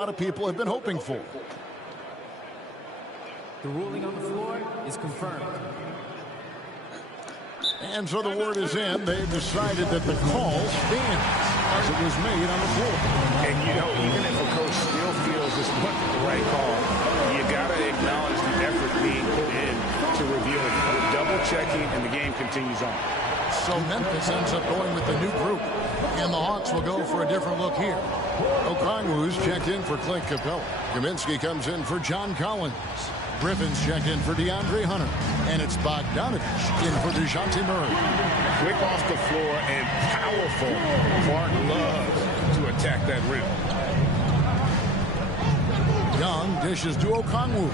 a lot of people have been hoping for. The ruling on the floor is confirmed. And so the word is in. They've decided that the call stands as it was made on the floor. And, you know, even if a coach still feels this wasn't the right call, you got to acknowledge the effort being put in to review it. Double-checking, and the game continues on. So Memphis ends up going with the new group. And the Hawks will go for a different look here. Okongwu's checked in for Clint Capella. Kaminsky comes in for John Collins. Griffin's checked in for DeAndre Hunter. And it's Bogdanovich in for DeJounte Murray. Quick off the floor and powerful. Clark loves to attack that rim. Young dishes to Okongwu.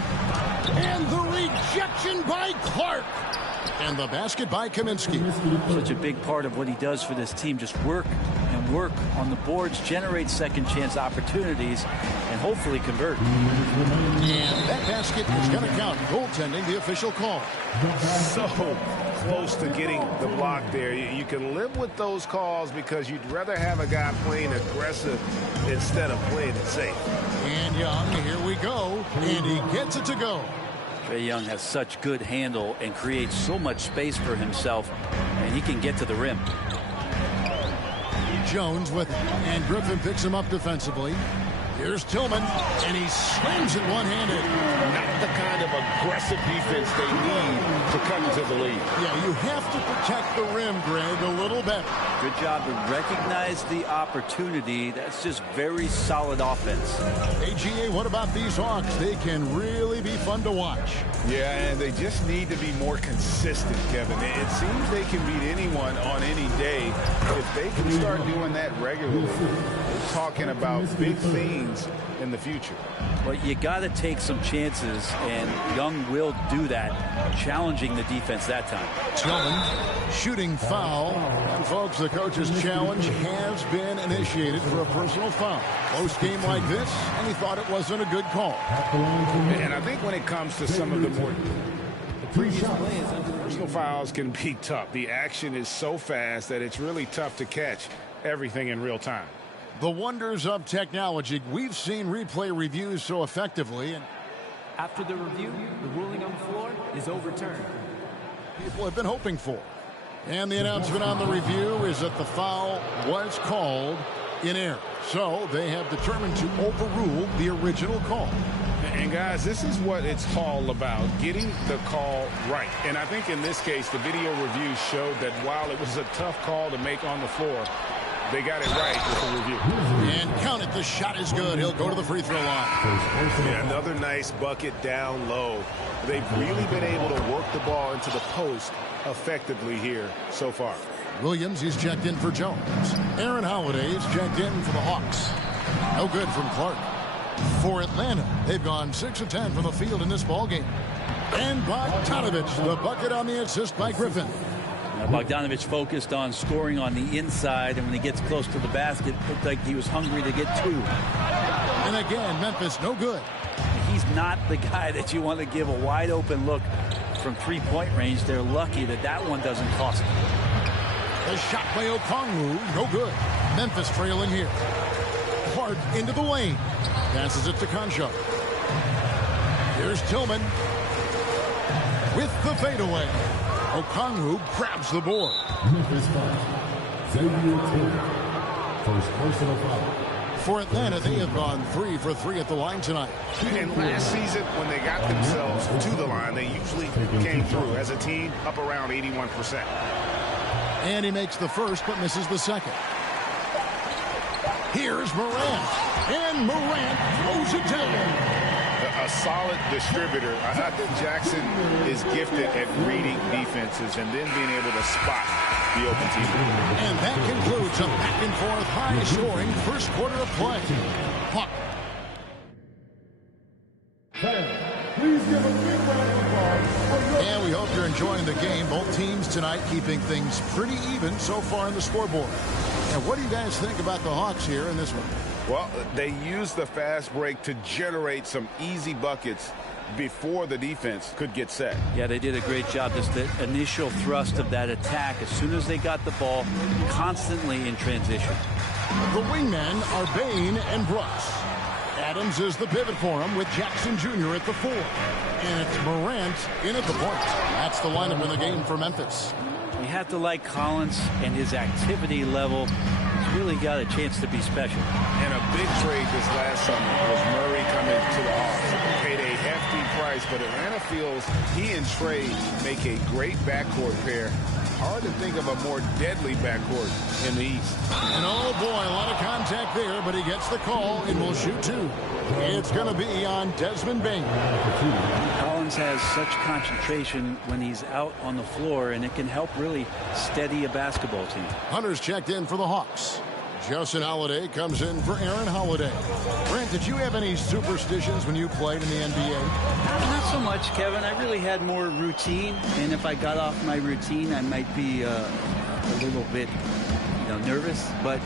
And the rejection by Clark. And the basket by Kaminsky. Such a big part of what he does for this team. Just work and work on the boards, generate second chance opportunities, and hopefully convert. And that basket is going to count. Goaltending, the official call. So close to getting the block there. You can live with those calls because you'd rather have a guy playing aggressive instead of playing it safe. And Young, here we go. And he gets it to go. Trae Young has such good handle and creates so much space for himself, and he can get to the rim. Jones with it, and Griffin picks him up defensively. Here's Tillman, and he slams it one-handed. Not the kind of aggressive defense they need to come into the lead. Yeah, you have to protect the rim, Greg, a little better. Good job to recognize the opportunity. That's just very solid offense. AGA, what about these Hawks? They can really be fun to watch. Yeah, and they just need to be more consistent, Kevin. It seems they can beat anyone on any day. If they can start doing that regularly, we're talking about big things in the future. Well, you got to take some chances, and Young will do that, challenging the defense that time. Tillman, shooting foul. And folks, the coach's challenge has been initiated for a personal foul. Close game like this, and he thought it wasn't a good call. And I think when it comes to some of the more personal fouls can be tough. The action is so fast that it's really tough to catch everything in real time. The wonders of technology. We've seen replay reviews so effectively. And After the review, the ruling on the floor is overturned. People have been hoping for. And the announcement on the review is that the foul was called in error. So they have determined to overrule the original call. And guys, this is what it's all about, getting the call right. And I think in this case, the video review showed that while it was a tough call to make on the floor, they got it right with the review. And count it. The shot is good. He'll go to the free throw line. Yeah, another nice bucket down low. They've really been able to work the ball into the post effectively here so far. Williams, he's checked in for Jones. Aaron Holiday's checked in for the Hawks. No good from Clark. For Atlanta, they've gone 6 of 10 from the field in this ballgame. And Bogdanovich, the bucket on the assist by Griffin. Bogdanovich focused on scoring on the inside, and when he gets close to the basket, looked like he was hungry to get two. And again, Memphis, no good. He's not the guy that you want to give a wide-open look from three-point range. They're lucky that that one doesn't cost them. The shot by Okongwu, no good. Memphis trailing here. Clark into the lane. Passes it to Concho. Here's Tillman with the fadeaway. Okongwu grabs the board. First personal foul. For Atlanta, they have gone 3 for 3 at the line tonight. And last season, when they got themselves to the line, they usually came through as a team up around 81%. And he makes the first, but misses the second. Here's Morant. And Morant throws it down. A solid distributor. I think Jackson is gifted at reading defenses and then being able to spot the open team. And that concludes a back-and-forth, high-scoring first quarter of play. Hawk. Please give a big round of applause. And we hope you're enjoying the game. Both teams tonight keeping things pretty even so far on the scoreboard. And what do you guys think about the Hawks here in this one? Well, they used the fast break to generate some easy buckets before the defense could get set. Yeah, they did a great job. Just the initial thrust of that attack, as soon as they got the ball, constantly in transition. The wingmen are Bain and Brooks. At Adams is the pivot for him with Jackson Jr. at the 4. And it's Morant in at the point. That's the lineup in the game for Memphis. You have to like Collins, and his activity level has really got a chance to be special. And a big trade this last summer was Murray coming to the Hawks. Paid a hefty price, but Atlanta feels he and Trey make a great backcourt pair. Hard to think of a more deadly backcourt in the East. And oh boy, a lot of contact there, but he gets the call and will shoot 2. It's going to be on Desmond Bain. Collins has such concentration when he's out on the floor, and it can help really steady a basketball team. Hunter's checked in for the Hawks. Justin Holiday comes in for Aaron Holiday. Brent, did you have any superstitions when you played in the NBA? Not so much, Kevin. I really had more routine, and if I got off my routine, I might be a little bit, nervous, but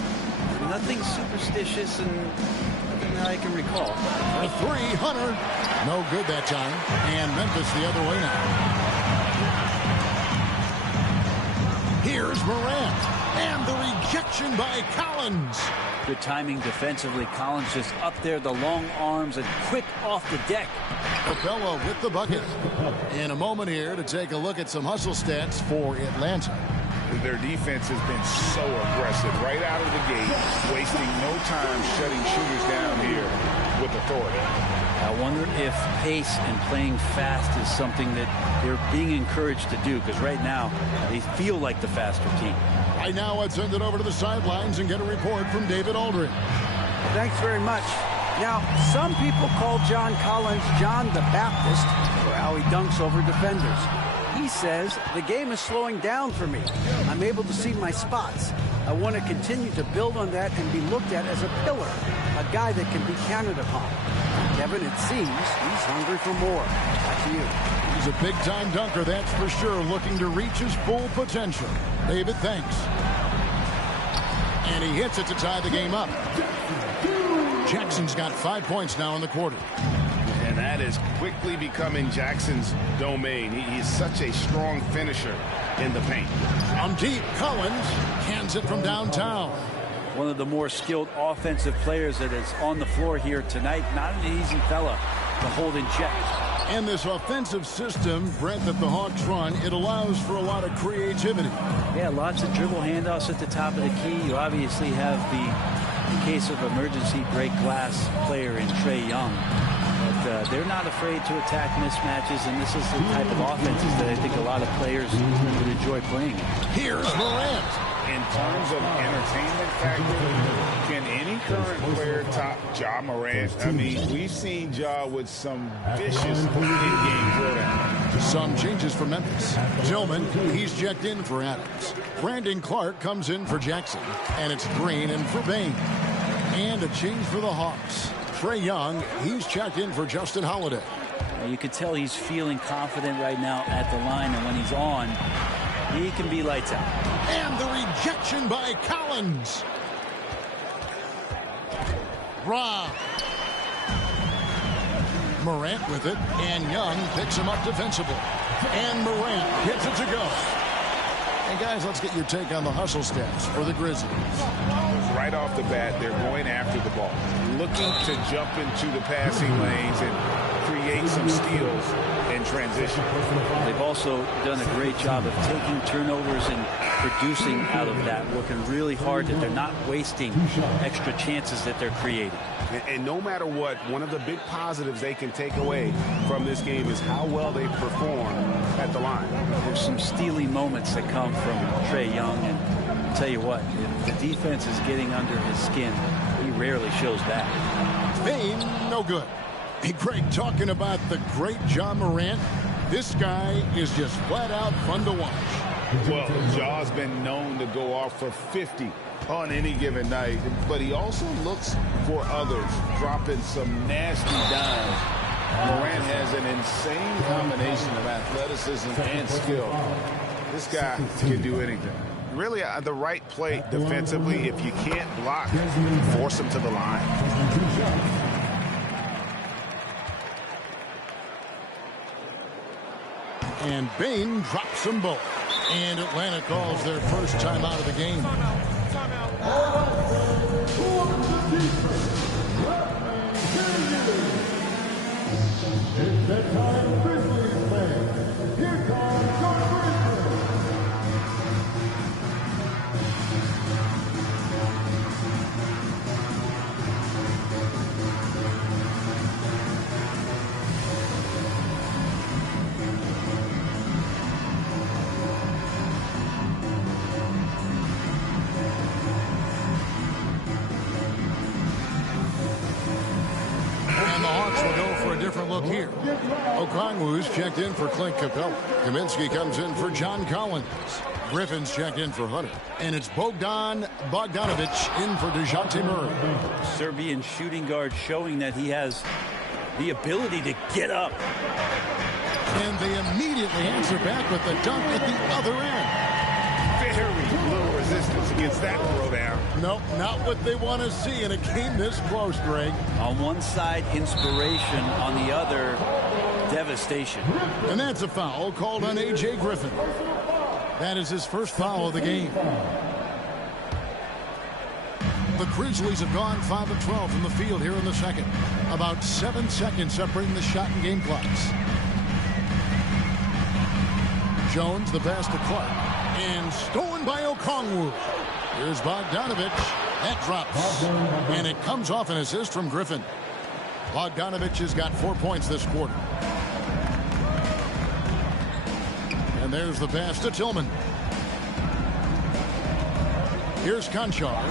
nothing superstitious and nothing that I can recall. For 3, Hunter. No good that time. And Memphis the other way now. Here's Morant. And the rejection by Collins. Good timing defensively. Collins just up there, the long arms, and quick off the deck. Capella with the bucket. In a moment here to take a look at some hustle stats for Atlanta. Their defense has been so aggressive right out of the gate, wasting no time shutting shooters down here with authority. I wonder if pace and playing fast is something that they're being encouraged to do, because right now they feel like the faster team. Right now, let's send it over to the sidelines and get a report from David Aldridge. Thanks very much. Now, some people call John Collins John the Baptist for how he dunks over defenders. He says, the game is slowing down for me. I'm able to see my spots. I want to continue to build on that and be looked at as a pillar, a guy that can be counted upon. Kevin, it seems he's hungry for more. Back to you. He's a big-time dunker, that's for sure, looking to reach his full potential. David, thanks. And he hits it to tie the game up. Jackson's got 5 points now in the quarter. And that is quickly becoming Jackson's domain. He's such a strong finisher in the paint. On deep, Collins cans it from downtown. One of the more skilled offensive players that is on the floor here tonight. Not an easy fella to hold in check. And this offensive system, Brent, that the Hawks run, it allows for a lot of creativity. Yeah, lots of dribble handoffs at the top of the key. You obviously have the, in case of emergency, break glass player in Trae Young. But they're not afraid to attack mismatches, and this is the type of offenses that I think a lot of players would enjoy playing. Here's Morant. In terms of entertainment factor, can any current player top Ja Morant? I mean, we've seen Ja with some vicious in-game throwdown. Some changes for Memphis. Tillman, he's checked in for Adams. Brandon Clark comes in for Jackson. And it's Green in for Bain. And a change for the Hawks. Trae Young, he's checked in for Justin Holiday. You can tell he's feeling confident right now at the line, and when he's on, he can be lights out. And the rejection by Collins. Rob. Morant with it, and Young picks him up defensively. And Morant gets it to go. And guys, let's get your take on the hustle stats for the Grizzlies. Right off the bat, they're going after the ball, looking to jump into the passing lanes and create some steals in transition. They've also done a great job of taking turnovers and producing out of that, working really hard that they're not wasting extra chances that they're creating. And no matter what, one of the big positives they can take away from this game is how well they perform at the line. There's some steely moments that come from Trae Young, and I'll tell you what, if the defense is getting under his skin, he rarely shows that. Bain, no good. Hey, Greg, talking about the great Ja Morant, this guy is just flat out fun to watch. Well, Ja's been known to go off for 50 on any given night, but he also looks for others, dropping some nasty dimes. Morant has an insane combination of athleticism and skill. This guy can do anything. Really, the right play defensively. If you can't block, force him to the line. And Bain drops them both. And Atlanta calls their first time out of the game. Timeout. It's that time, Grizzlies fans. Here comes your Grizzlies. And the Hawks will go for a different look here. Okongwu's checked in for Clint Capella. Kaminsky comes in for John Collins. Griffin's checked in for Hunter. And it's Bogdan Bogdanovic in for DeJounte Murray. Serbian shooting guard showing that he has the ability to get up. And they immediately answer back with the dunk at the other end. Very little resistance against that throwdown. Nope, not what they want to see in a game this close, Greg. On one side, inspiration. On the other, devastation. And that's a foul called on A.J. Griffin. That is his first foul of the game. The Grizzlies have gone 5 of 12 from the field here in the second. About 7 seconds separating the shot and game clocks. Jones, the pass to Clark. And stolen by Okongwu. Here's Bogdanovic. That drops. And it comes off an assist from Griffin. Bogdanovic has got 4 points this quarter. And there's the pass to Tillman. Here's Conchar.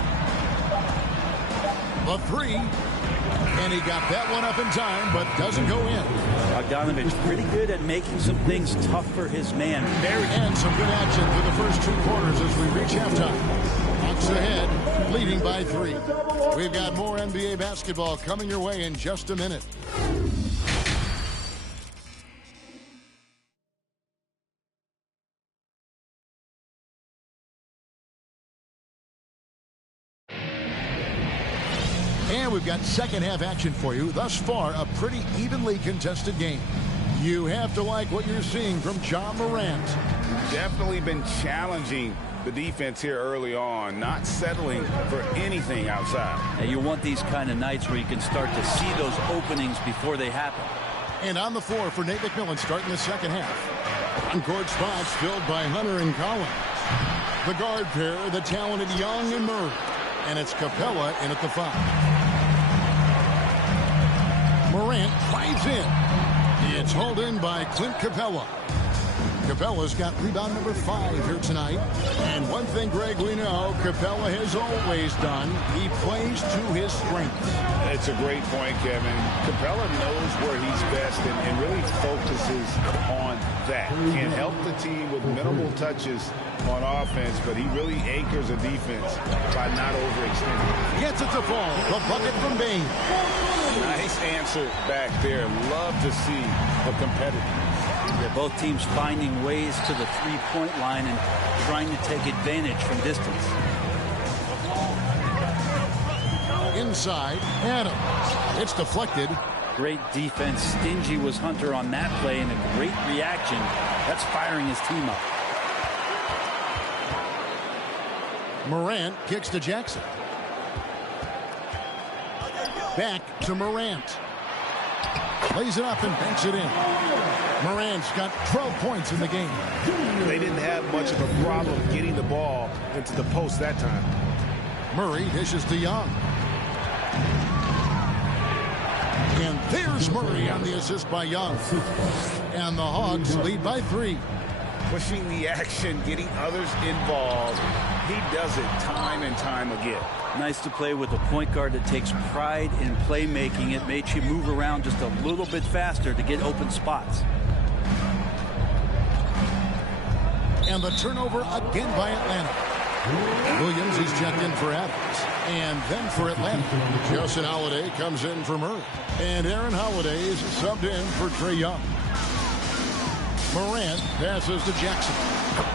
The three. And he got that one up in time, but doesn't go in. Bogdanovic pretty good at making some things tough for his man. And some good action through the first 2 quarters as we reach halftime. Hawks ahead, leading by 3. We've got more NBA basketball coming your way in just a minute. And we've got second half action for you. Thus far, a pretty evenly contested game. You have to like what you're seeing from Ja Morant. Definitely been challenging the defense here early on, not settling for anything outside. And you want these kind of nights where you can start to see those openings before they happen. And on the floor for Nate McMillan starting the second half. On-court spots filled by Hunter and Collins. The guard pair, the talented Young and Murray. And it's Capella in at the 5. Morant drives in. It's hauled in by Clint Capella. Capella's got rebound number 5 here tonight. And one thing, Greg, we know Capella has always done. He plays to his strengths. It's a great point, Kevin. Capella knows where he's best and really focuses on that. Can help the team with minimal touches on offense, but he really anchors a defense by not overextending. Gets it to fall. The bucket from Bain. Nice answer back there. Love to see the competitor. They're both teams finding ways to the three-point line and trying to take advantage from distance. Inside, Adams. It's deflected. Great defense. Stingy was Hunter on that play, and a great reaction. That's firing his team up. Morant kicks to Jackson. Back to Morant. Plays it up and banks it in. Morant's got 12 points in the game. They didn't have much of a problem getting the ball into the post that time. Murray dishes to Young. And there's Murray on the assist by Young. And the Hawks lead by 3. Pushing the action, getting others involved. He does it time and time again. Nice to play with a point guard that takes pride in playmaking. It makes you move around just a little bit faster to get open spots. And the turnover again by Atlanta. Williams is checked in for Adams. And then for Atlanta, Justin Holiday comes in for Murray. And Aaron Holiday is subbed in for Trae Young. Morant passes to Jackson.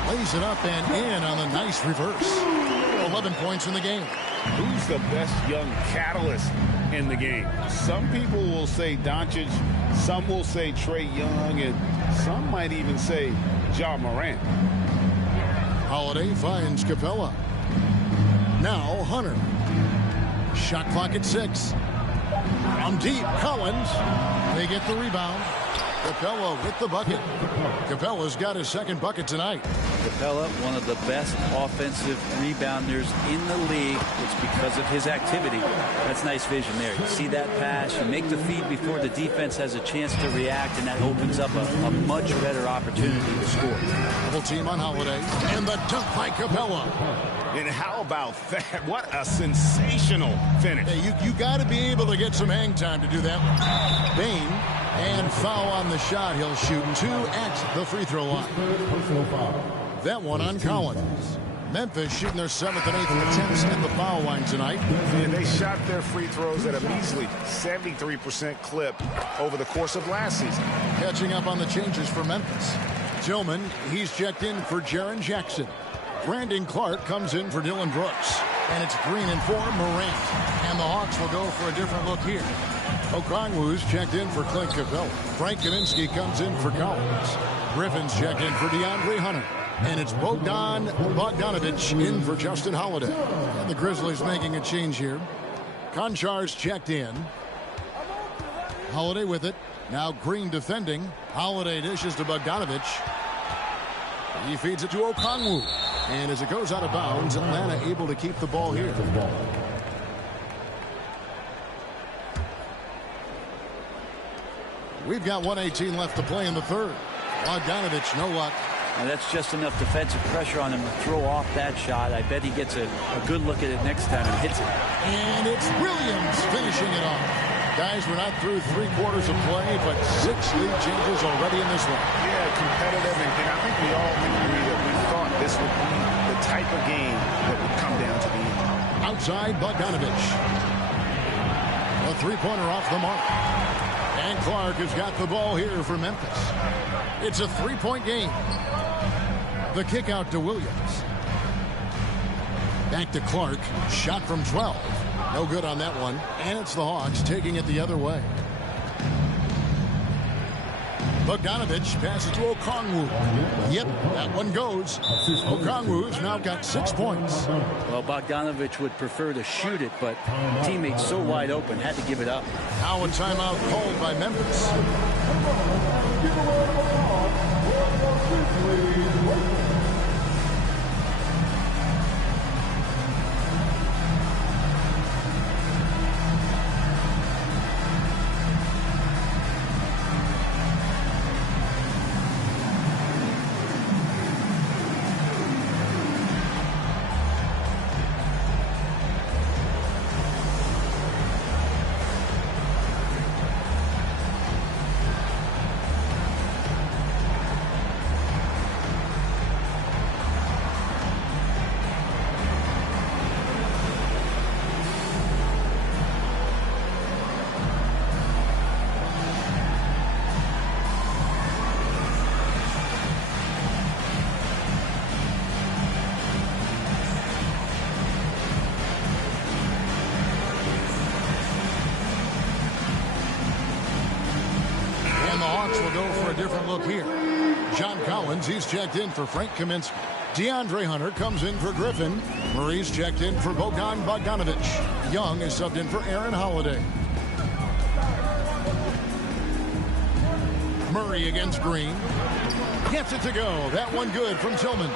Lays it up and in on the nice reverse. 11 points in the game. Who's the best young catalyst in the game? Some people will say Doncic, some will say Trae Young, and some might even say Ja Morant. Holiday finds Capella. Now Hunter. Shot clock at 6. From deep, Collins. They get the rebound. Capella with the bucket. Capella's got his second bucket tonight. Capella, one of the best offensive rebounders in the league. It's because of his activity. That's nice vision there. You see that pass, you make the feed before the defense has a chance to react, and that opens up a much better opportunity to score. Double team on Holiday, and the dunk by Capella. And how about that? What a sensational finish. Hey, you got to be able to get some hang time to do that one. Bain, and foul on the shot. He'll shoot 2 at the free throw line. That one on Collins. Memphis shooting their 7th and 8th attempts at the foul line tonight. And they shot their free throws at a measly 73% clip over the course of last season. Catching up on the changes for Memphis. Tillman, he's checked in for Jaren Jackson. Brandon Clark comes in for Dylan Brooks. And it's Green and 4, Morant. And the Hawks will go for a different look here. Okongwu's checked in for Clint Capella. Frank Kaminsky comes in for Collins. Griffin's checked in for DeAndre Hunter. And it's Bogdanovich in for Justin Holiday. And the Grizzlies making a change here. Konchar's checked in. Holiday with it. Now Green defending. Holiday dishes to Bogdanovich. He feeds it to Okongwu. And as it goes out of bounds, Atlanta able to keep the ball here. We've got 1:18 left to play in the third. Bogdanovich, no luck. And that's just enough defensive pressure on him to throw off that shot. I bet he gets a good look at it next time and hits it. And it's Williams finishing it off. Guys, we're not through 3 quarters of play, but 6 lead changes already in this one. Yeah, competitive, and I think we all can agree that we thought this would be the type of game that would come down to the end. Outside, Bogdanovich. A 3-pointer off the mark. And Clark has got the ball here for Memphis. It's a 3-point game. The kick out to Williams. Back to Clark. Shot from 12. No good on that one. And it's the Hawks taking it the other way. Bogdanovich passes to Okongwu. Yep, that one goes. Okongwu's now got 6 points. Well, Bogdanovich would prefer to shoot it, but teammates so wide open, had to give it up. Now a timeout called by Memphis. Will go for a different look here. John Collins, he's checked in for Frank Kaminsky. DeAndre Hunter comes in for Griffin. Murray's checked in for Bogdanovich. Young is subbed in for Aaron Holiday. Murray against Green. Gets it to go. That one good from Tillman.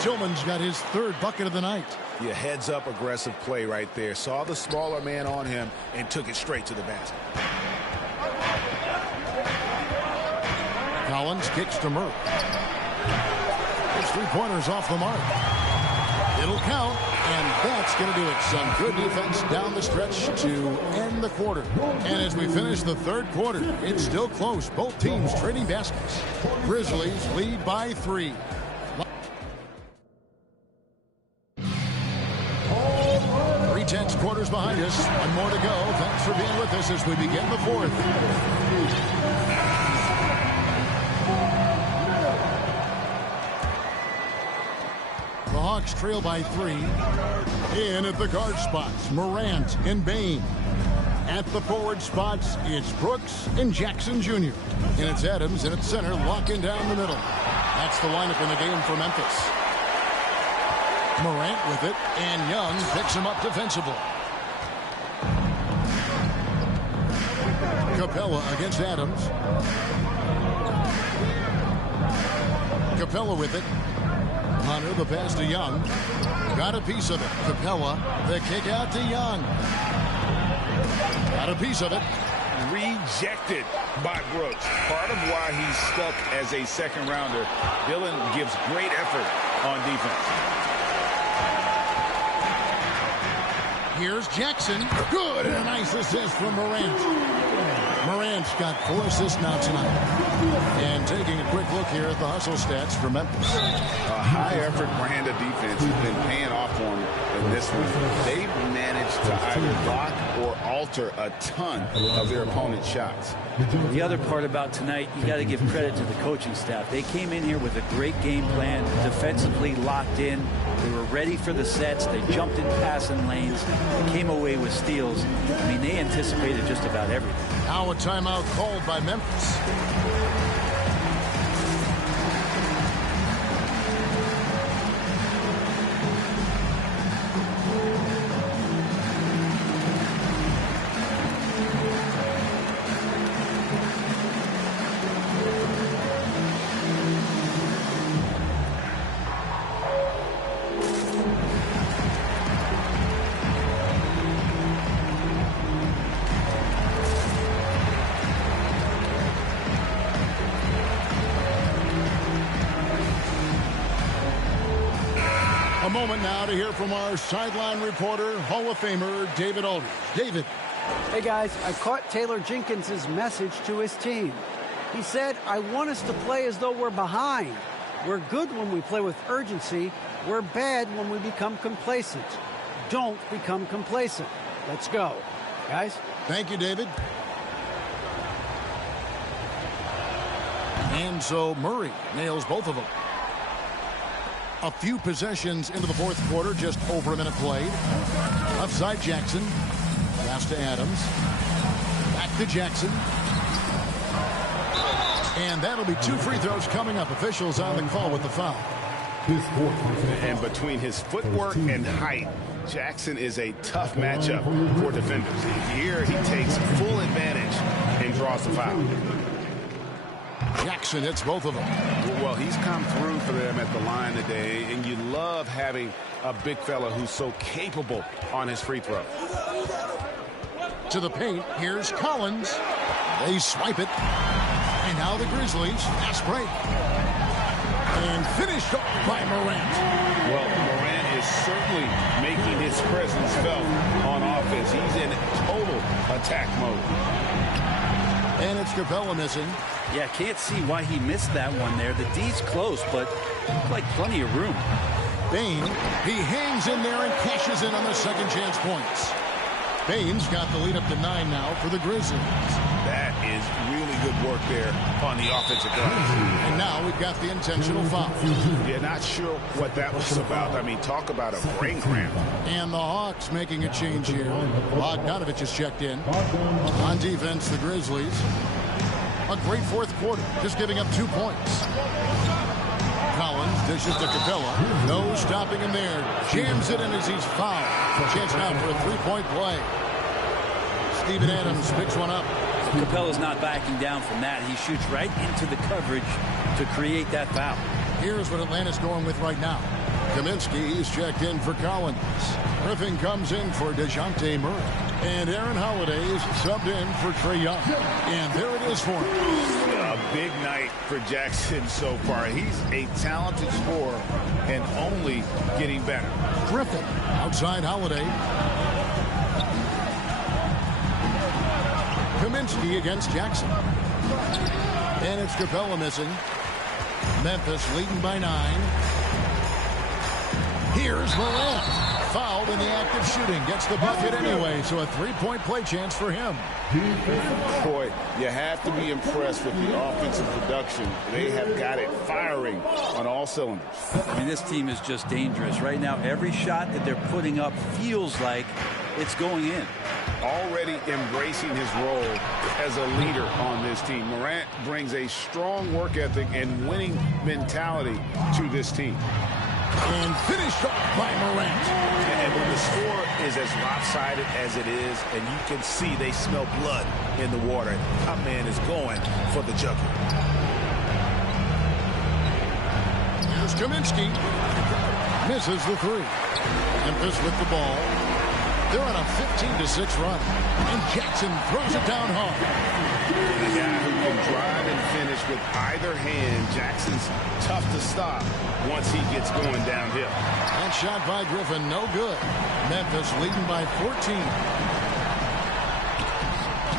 Tillman's got his 3rd bucket of the night. Yeah, heads up aggressive play right there. Saw the smaller man on him and took it straight to the basket. Collins kicks to Murray. His 3-pointers off the mark. It'll count, and that's going to do it. Some good defense down the stretch to end the quarter. And as we finish the 3rd quarter, it's still close. Both teams trading baskets. Grizzlies lead by 3. 3/10 quarters behind us. One more to go. Thanks for being with us as we begin the 4th. The Hawks trail by 3. In at the guard spots, Morant and Bain. At the forward spots, it's Brooks and Jackson Jr. And it's Adams and it's center locking down the middle. That's the lineup in the game for Memphis. Morant with it, and Young picks him up defensively. Capella against Adams. Capella with it. Hunter, the pass to Young. Got a piece of it. Capella, the kick out to Young. Got a piece of it. Rejected by Brooks. Part of why he's stuck as a second rounder. Dillon gives great effort on defense. Here's Jackson. Good, and a nice assist from Morant. Morant's got 4 assists now tonight. And taking a quick look here at the hustle stats for Memphis. A high-effort brand of defense has been paying off for them in this one. They've managed to either block or alter a ton of their opponent's shots. The other part about tonight, you got to give credit to the coaching staff. They came in here with a great game plan, defensively locked in. They were ready for the sets. They jumped in passing lanes. They came away with steals. I mean, they anticipated just about everything. Now a timeout called by Memphis. A moment now to hear from our sideline reporter, Hall of Famer David Aldridge. David. Hey, guys, I caught Taylor Jenkins' message to his team. He said, I want us to play as though we're behind. We're good when we play with urgency. We're bad when we become complacent. Don't become complacent. Let's go. Guys? Thank you, David. And so Murray nails both of them. A few possessions into the fourth quarter, just over a minute played. Left side Jackson. Pass to Adams. Back to Jackson. And that'll be 2 free throws coming up. Officials on the call with the foul. And between his footwork and height, Jackson is a tough matchup for defenders. Here he takes full advantage and draws the foul. Jackson hits both of them. Well, he's come through for them at the line today, and you love having a big fella who's so capable on his free throw. To the paint, here's Collins. They swipe it. And now the Grizzlies, fast break. And finished off by Morant. Well, Morant is certainly making his presence felt on offense. He's in total attack mode. And it's Capella missing. Yeah, can't see why he missed that one there. The D's close, but like plenty of room. Bain, he hangs in there and cashes in on the second chance points. Bain's got the lead up to 9 now for the Grizzlies. That is really good work there on the offensive glass. And now we've got the intentional foul. Yeah, not sure what that was about. I mean, talk about a brain cramp. And the Hawks making a change here. Bogdanovich is checked in. On defense, the Grizzlies. A great fourth quarter, just giving up 2 points. Collins dishes to Capella. No stopping him there. Jams it in as he's fouled. Chance now for a 3-point play. Steven Adams picks one up. Capella's not backing down from that. He shoots right into the coverage to create that foul. Here's what Atlanta's going with right now. Kaminsky, he's checked in for Collins. Griffin comes in for DeJounte Murray. And Aaron Holiday is subbed in for Trae Young. And there it is for him. A big night for Jackson so far. He's a talented scorer and only getting better. Griffin outside Holiday. Kaminsky against Jackson. And it's Capella missing. Memphis leading by 9. Here's Morant. Fouled in the act of shooting. Gets the bucket anyway, so a 3-point play chance for him. Boy, you have to be impressed with the offensive production. They have got it firing on all cylinders. I mean, this team is just dangerous. Right now, every shot that they're putting up feels like it's going in. Already embracing his role as a leader on this team. Morant brings a strong work ethic and winning mentality to this team. And finished off by Morant. And when the score is as lopsided as it is, and you can see they smell blood in the water, our man is going for the jugular. Here's Kaminsky. Misses the three. Memphis with the ball. They're on a 15-6 run. And Jackson throws it down hard. A guy who can drive and finish with either hand. Jackson's tough to stop once he gets going downhill. That shot by Griffin, no good. Memphis leading by 14.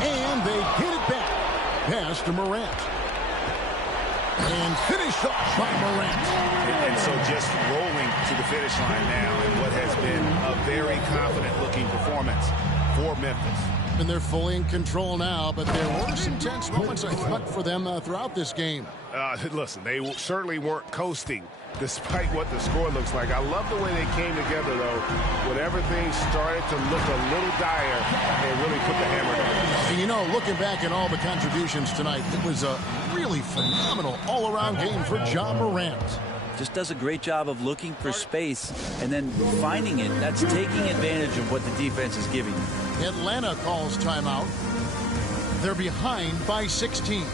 And they hit it back. Pass to Morant. And finished off by Morant. And so just rolling to the finish line now in what has been a very confident-looking performance for Memphis. And they're fully in control now, but there were some tense moments, I thought, for them throughout this game. Listen, they certainly weren't coasting despite what the score looks like. I love the way they came together, though. When everything started to look a little dire, they really put the hammer down. And, you know, looking back at all the contributions tonight, it was a really phenomenal all-around game for Ja Morant. Just does a great job of looking for space and then finding it. That's taking advantage of what the defense is giving. Atlanta calls timeout. They're behind by 16.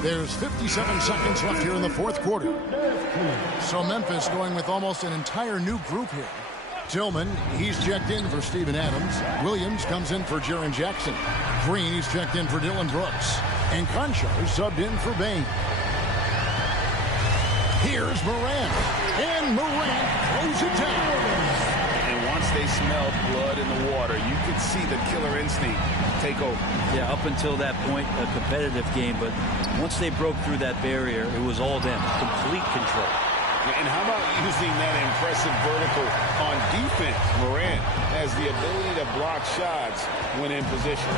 There's 57 seconds left here in the fourth quarter. So Memphis going with almost an entire new group here. Tillman, he's checked in for Steven Adams. Williams comes in for Jaren Jackson. Green, he's checked in for Dylan Brooks. And Concho subbed in for Bain. Here's Morant. And Morant throws it down. And once they smelled blood in the water, you could see the killer instinct take over. Yeah, up until that point, a competitive game. But once they broke through that barrier, it was all them. Complete control. And how about using that impressive vertical on defense? Morant has the ability to block shots when in position.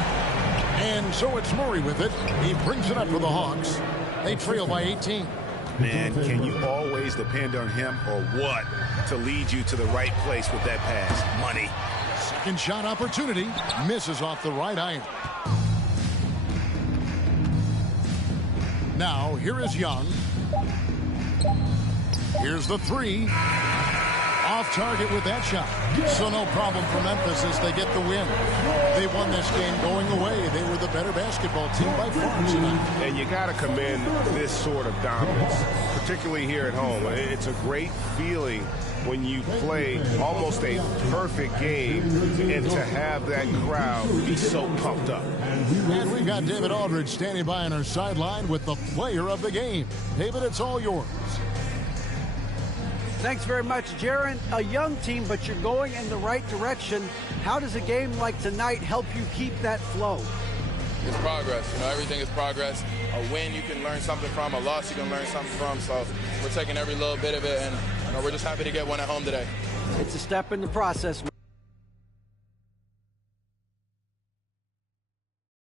And so it's Murray with it. He brings it up for the Hawks. They trail by 18. Man, can you always depend on him or what to lead you to the right place with that pass? Money. Second shot opportunity. Misses off the right iron. Now, here is Young. Here's the three. Off target with that shot. So no problem for Memphis as they get the win. They won this game going away. They were the better basketball team by far tonight. And you got to commend this sort of dominance, particularly here at home. It's a great feeling when you play almost a perfect game and to have that crowd be so pumped up. And we've got David Aldridge standing by on our sideline with the player of the game. David, it's all yours. Thanks very much, Jaren. A young team, but you're going in the right direction. How does a game like tonight help you keep that flow? It's progress. You know, everything is progress. A win you can learn something from, a loss you can learn something from. So we're taking every little bit of it, and you know, we're just happy to get one at home today. It's a step in the process.